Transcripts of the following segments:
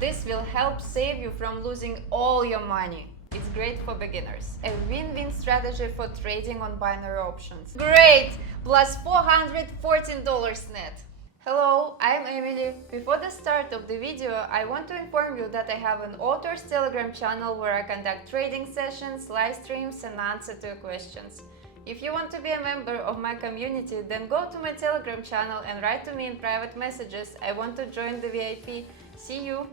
This will help save you from losing all your money. It's great for beginners. A win-win strategy for trading on binary options. Great! Plus $414 net. Hello, I'm Emily. Before the start of the video, I want to inform you that I have an author's Telegram channel where I conduct trading sessions, live streams and answer to your questions. If you want to be a member of my community, then go to my Telegram channel and write to me in private messages. I want to join the VIP. See you!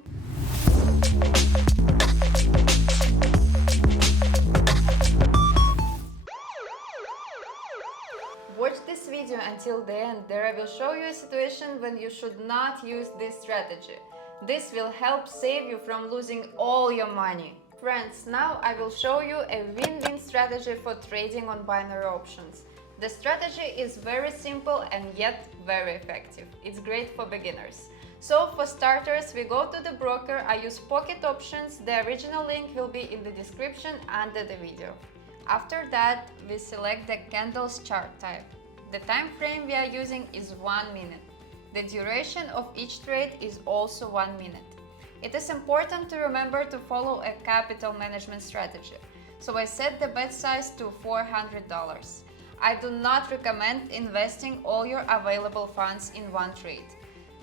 Watch this video until the end. There I will show you a situation when you should not use this strategy. This will help save you from losing all your money. Friends, now I will show you a win-win strategy for trading on binary options. The strategy is very simple and yet very effective. It's great for beginners. So for starters, we go to the broker. I use Pocket Options. The original link will be in the description under the video. After that, we select the candles chart type. The time frame we are using is 1 minute. The duration of each trade is also 1 minute. It is important to remember to follow a capital management strategy. So I set the bet size to $400. I do not recommend investing all your available funds in one trade.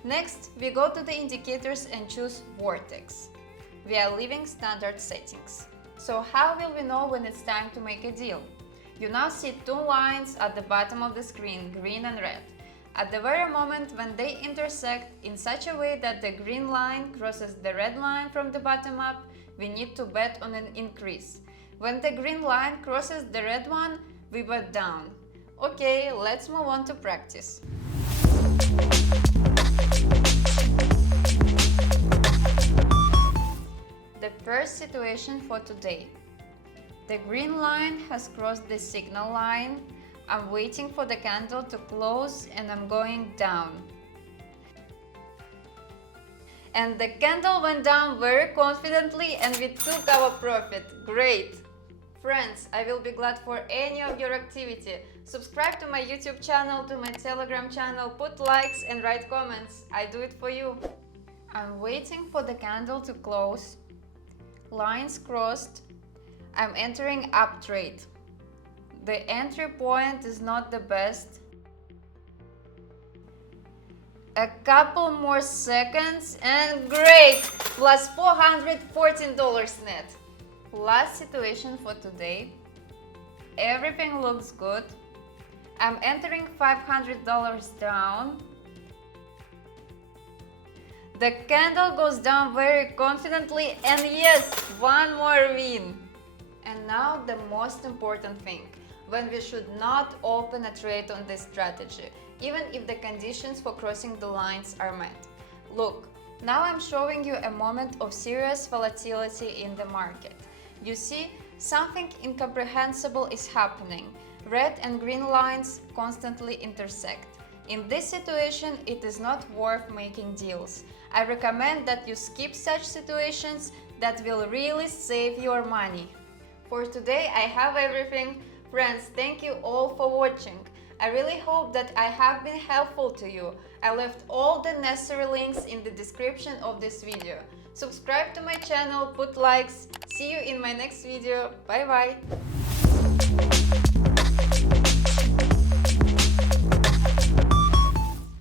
Next, we go to the indicators and choose Vortex. We are leaving standard settings. So how will we know when it's time to make a deal? You now see two lines at the bottom of the screen, green and red. At the very moment when they intersect in such a way that the green line crosses the red line from the bottom up, we need to bet on an increase. When the green line crosses the red one, we bet down. Okay, let's move on to practice. The first situation for today. The green line has crossed the signal line. I'm waiting for the candle to close and I'm going down. And the candle went down very confidently and we took our profit. Great! Friends, I will be glad for any of your activity. Subscribe to my YouTube channel, to my Telegram channel, put likes and write comments. I do it for you. I'm waiting for the candle to close. Lines crossed. I'm entering up trade. The entry point is not the best. A couple more seconds and great! Plus $414 net. Last situation for today. Everything looks good. I'm entering $500 down. The candle goes down very confidently and yes, one more win. And now the most important thing, when we should not open a trade on this strategy, even if the conditions for crossing the lines are met. Look, now I'm showing you a moment of serious volatility in the market. You see, something incomprehensible is happening. Red and green lines constantly intersect. In this situation, it is not worth making deals. I recommend that you skip such situations that will really save your money. For today, I have everything. Friends, thank you all for watching. I really hope that I have been helpful to you. I left all the necessary links in the description of this video. Subscribe to my channel, put likes. See you in my next video. Bye bye.